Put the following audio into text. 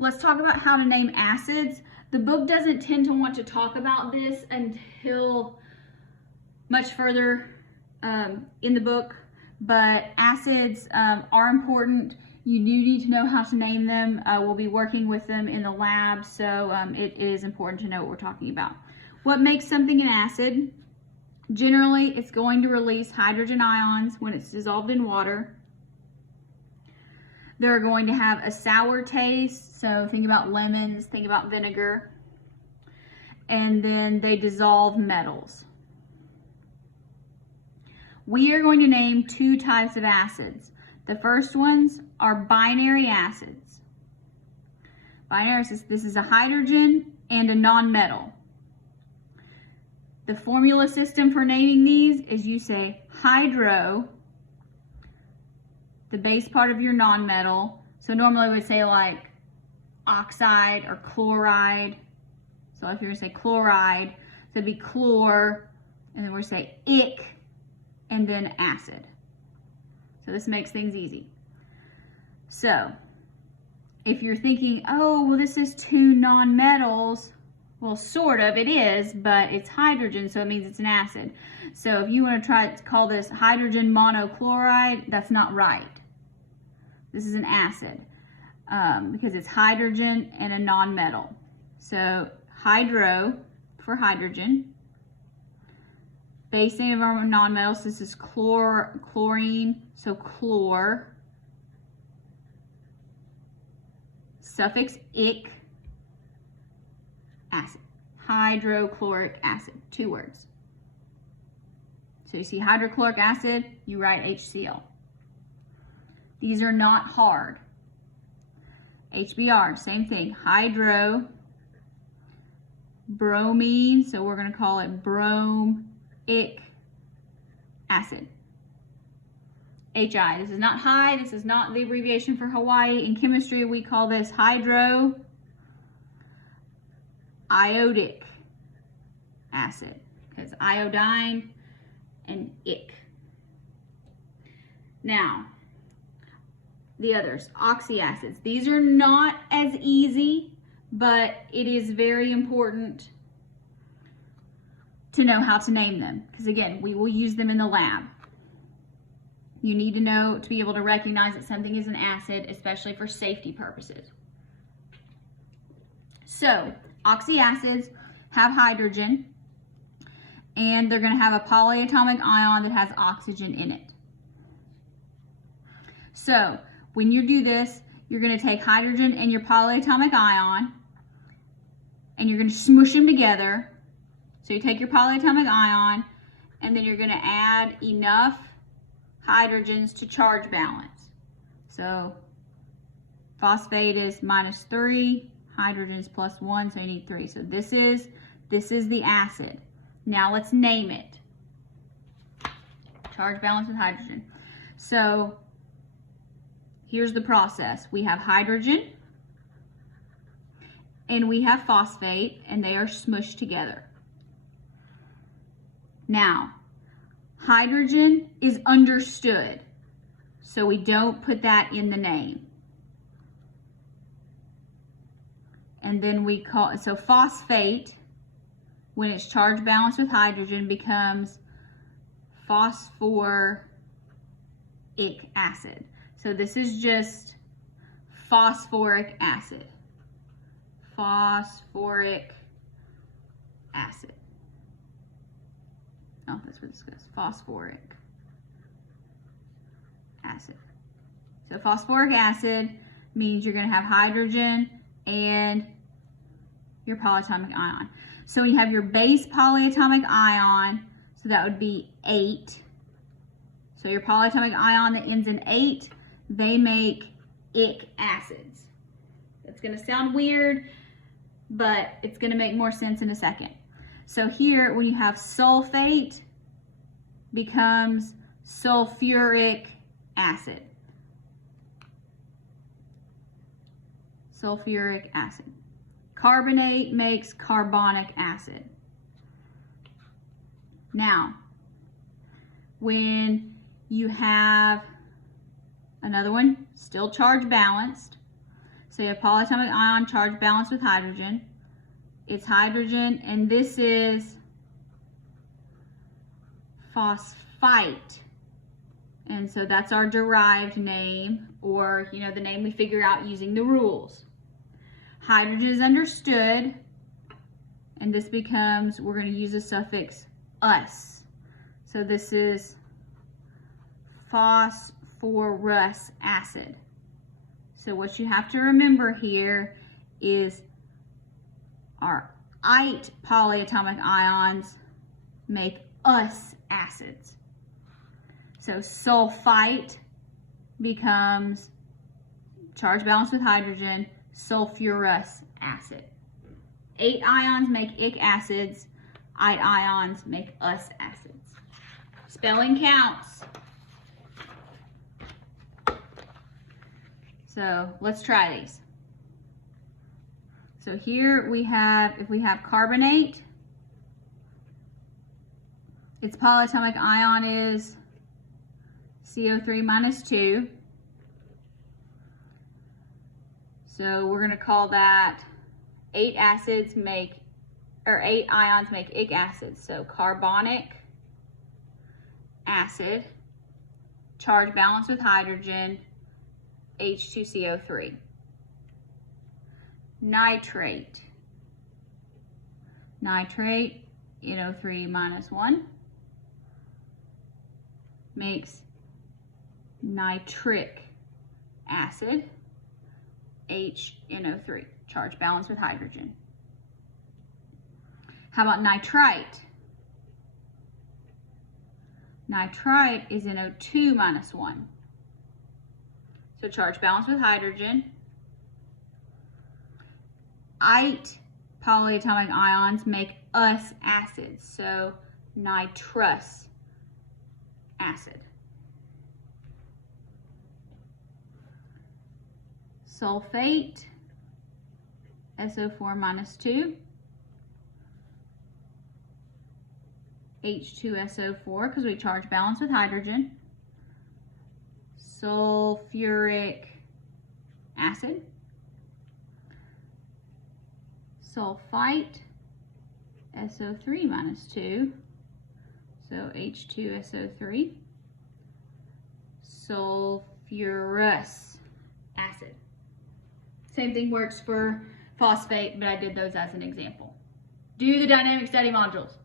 Let's talk about how to name acids. The book doesn't tend to want to talk about this until much further in the book, but acids are important. You do need to know how to name them. We'll be working with them in the lab, so it is important to know what we're talking about. What makes something an acid? Generally, it's going to release hydrogen ions when it's dissolved in water. They're going to have a sour taste, so think about lemons, think about vinegar. And then they dissolve metals. We are going to name two types of acids. The first ones are binary acids. Binary acids, this is a hydrogen and a nonmetal. The formula system for naming these is you say hydro, the base part of your nonmetal. So normally we would say like oxide or chloride. So if you're gonna say chloride, so it'd be chlor, and then we're gonna say ic, and then acid. So this makes things easy. So if you're thinking, oh, well, this is two nonmetals, well, sort of, it is, but it's hydrogen, so it means it's an acid. So if you want to try to call this hydrogen monochloride, that's not right. This is an acid because it's hydrogen and a nonmetal. So hydro for hydrogen. Base name of our nonmetals, this is chlorine, so chlor. Suffix ic, acid. Hydrochloric acid, 2 words. So you see hydrochloric acid, you write HCl. These are not hard. HBr, same thing. Hydro, bromine, so we're going to call it bromic acid. HI, this is not high, this is not the abbreviation for Hawaii. In chemistry, we call this hydro iodic acid, because iodine and ic. Now, the others, oxyacids. These are not as easy, but it is very important to know how to name them, because again, we will use them in the lab. You need to know to be able to recognize that something is an acid, especially for safety purposes. So, oxyacids have hydrogen, and they're going to have a polyatomic ion that has oxygen in it. So, when you do this, you're going to take hydrogen and your polyatomic ion, and you're going to smush them together. So you take your polyatomic ion, and then you're going to add enough hydrogens to charge balance. So phosphate is -3, hydrogen is +1, so you need 3. So this is the acid. Now let's name it. Charge balance with hydrogen. So here's the process. We have hydrogen and we have phosphate, and they are smushed together. Now, hydrogen is understood, so we don't put that in the name. And then we call, so phosphate, when it's charge balanced with hydrogen, becomes phosphoric acid. So this is just phosphoric acid. Phosphoric acid. Oh, that's what this is. Phosphoric acid. So phosphoric acid means you're going to have hydrogen and your polyatomic ion. So when you have your base polyatomic ion, so that would be 8. So your polyatomic ion that ends in 8, they make ic acids. It's going to sound weird, but it's going to make more sense in a second. So here, when you have sulfate, becomes sulfuric acid. Sulfuric acid. Carbonate makes carbonic acid. Now, when you have another one, still charge balanced. So you have polyatomic ion, charge balanced with hydrogen. It's hydrogen, and this is phosphite. And so that's our derived name, or the name we figure out using the rules. Hydrogen is understood, and this becomes, we're going to use the suffix us. So this is phosphorus acid. So what you have to remember here is our ite polyatomic ions make us acids. So sulfite becomes charge balanced with hydrogen, sulfurous acid. Ate ions make ic acids, ite ions make us acids. Spelling counts. So let's try these. So here we have, if we have carbonate, its polyatomic ion is CO3 minus 2. So we're going to call that 8 ions make ic acids. So carbonic acid, charge balanced with hydrogen, H2CO3. Nitrate, NO3 minus 1, makes nitric acid, HNO3, charge balanced with hydrogen. How about nitrite? Nitrite is NO2 minus 1. So charge balanced with hydrogen. Ite polyatomic ions make us acids, so nitrous acid. Sulfate, SO4 minus 2, H2SO4, because we charge balanced with hydrogen. Sulfuric acid. Sulfite, SO3 minus 2, so H2SO3. Sulfurous acid. Same thing works for phosphate, but I did those as an example. Do the dynamic study modules.